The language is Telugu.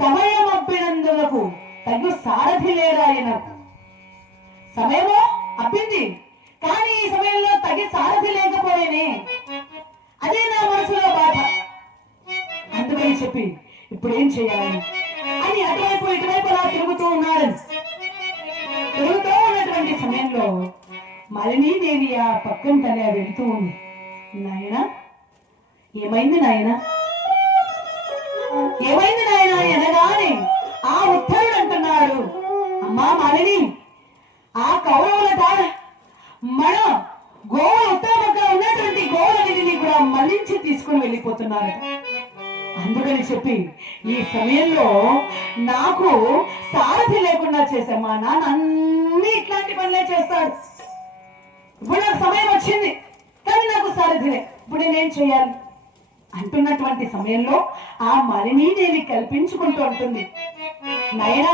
సమయం అప్పినందులకు తగు సారథి లేరాయన. సమయమో అప్పింది, కానీ ఈ సమయంలో తగి సారథి లేకపోయేనే. అదే నా మనసులో బాధ. అందుకని చెప్పి ఇప్పుడు ఏం చేయాలి అని అటువైపు ఇటువైపు అలా తిరుగుతూ ఉన్నాడు. తిరుగుతూ ఉన్నటువంటి సమయంలో మలినీదేవి ఆ పక్కన తనే వెళ్తూ ఉంది. నాయనా, ఏమైంది నాయనా, ఏమైంది నాయనా అనగానే ఆ ఉత్తరుడు అంటున్నాడు, అమ్మా మాలిని, ఆ కౌరవులట మన గోవుల ఉత్తర పక్కన ఉన్నటువంటి గోవులన్నిటినీ కూడా మళ్లించి తీసుకుని వెళ్ళిపోతున్నారు. అందుకని చెప్పి ఈ సమయంలో నాకు సారథి లేకుండా చేసా. మా నాన్న అన్ని ఇట్లాంటి పనులే చేస్తాడు. ఇప్పుడు నాకు సమయం వచ్చింది, కానీ నాకు సారథిలే. ఇప్పుడు నేనేం చేయాలి అంటున్నటువంటి సమయంలో ఆ మలినీదేవి కల్పించుకుంటూ ఉంటుంది, నాయనా